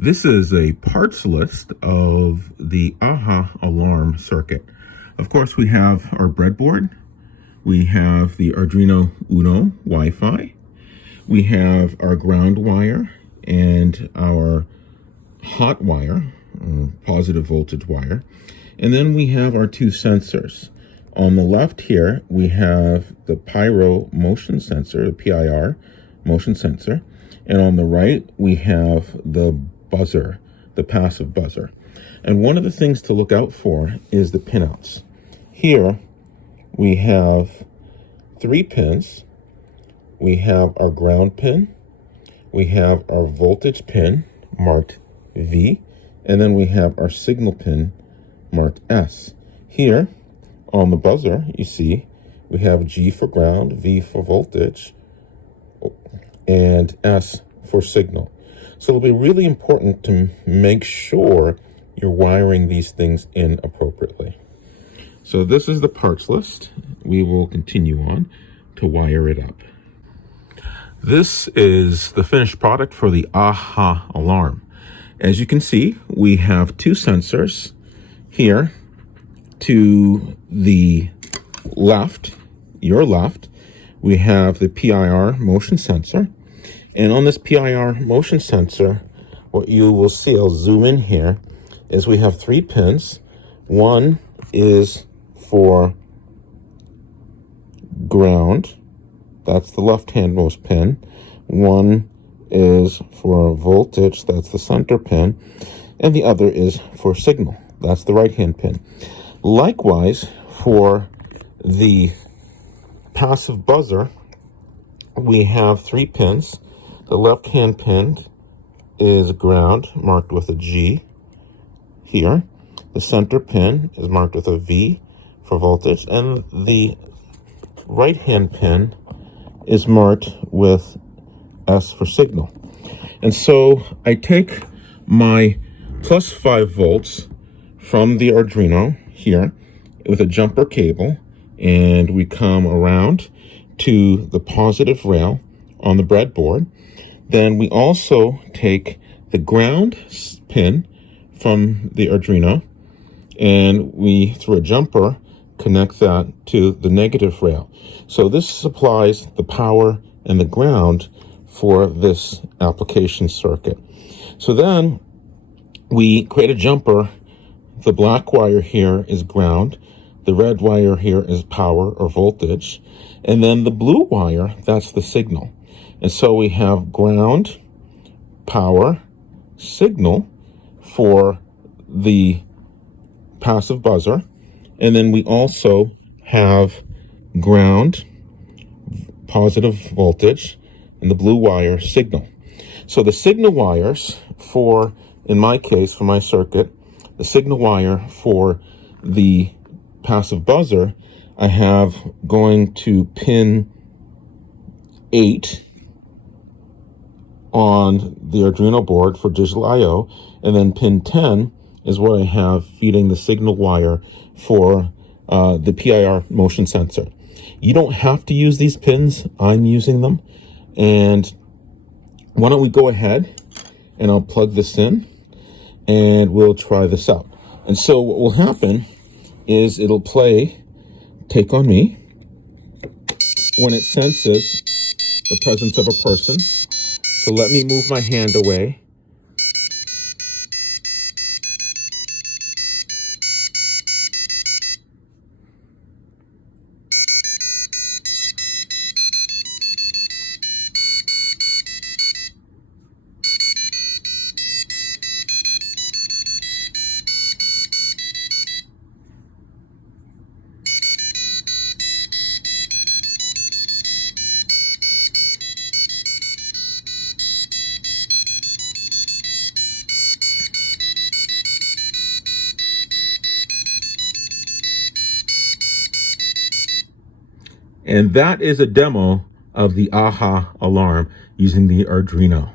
This is a parts list of the AHA alarm circuit. Of course, we have our breadboard, we have the Arduino Uno Wi-Fi, we have our ground wire and our hot wire, or positive voltage wire, and then we have our two sensors. On the left here, we have the pyro motion sensor, the PIR motion sensor, and on the right, we have the buzzer, the passive buzzer. And one of the things to look out for is the pinouts. Here, we have 3 pins. We have our ground pin, we have our voltage pin marked V, and then we have our signal pin marked S. Here, on the buzzer, you see, we have G for ground, V for voltage, and S for signal. So it'll be really important to make sure you're wiring these things in appropriately. So this is the parts list. We will continue on to wire it up. This is the finished product for the AHA alarm. As you can see, we have 2 sensors here. To the left, your left, we have the PIR motion sensor. And on this PIR motion sensor, what you will see, I'll zoom in here, is we have 3 pins. One is for ground. That's the left-handmost pin. One is for voltage. That's the center pin. And the other is for signal. That's the right-hand pin. Likewise, for the passive buzzer, we have 3 pins. The left-hand pin is ground, marked with a G here. The center pin is marked with a V for voltage, and the right-hand pin is marked with S for signal. And so I take my plus 5 volts from the Arduino here with a jumper cable, and we come around to the positive rail on the breadboard. Then we also take the ground pin from the Arduino, and we, through a jumper, connect that to the negative rail. So this supplies the power and the ground for this application circuit. So then we create a jumper. The black wire here is ground, the red wire here is power or voltage, and then the blue wire, that's the signal. And so we have ground, power, signal for the passive buzzer, and then we also have ground, positive voltage, and the blue wire signal. So the signal wires for, in my case, for my circuit, the signal wire for the passive buzzer, I have going to pin 8 on the Arduino board for digital I/O, and then pin 10 is where I have feeding the signal wire for the PIR motion sensor. You don't have to use these pins. I'm using them. And why don't we go ahead and I'll plug this in and we'll try this out. And so what will happen is it'll play Take On Me when it senses the presence of a person. So let me move my hand away. And that is a demo of the AHA alarm using the Arduino.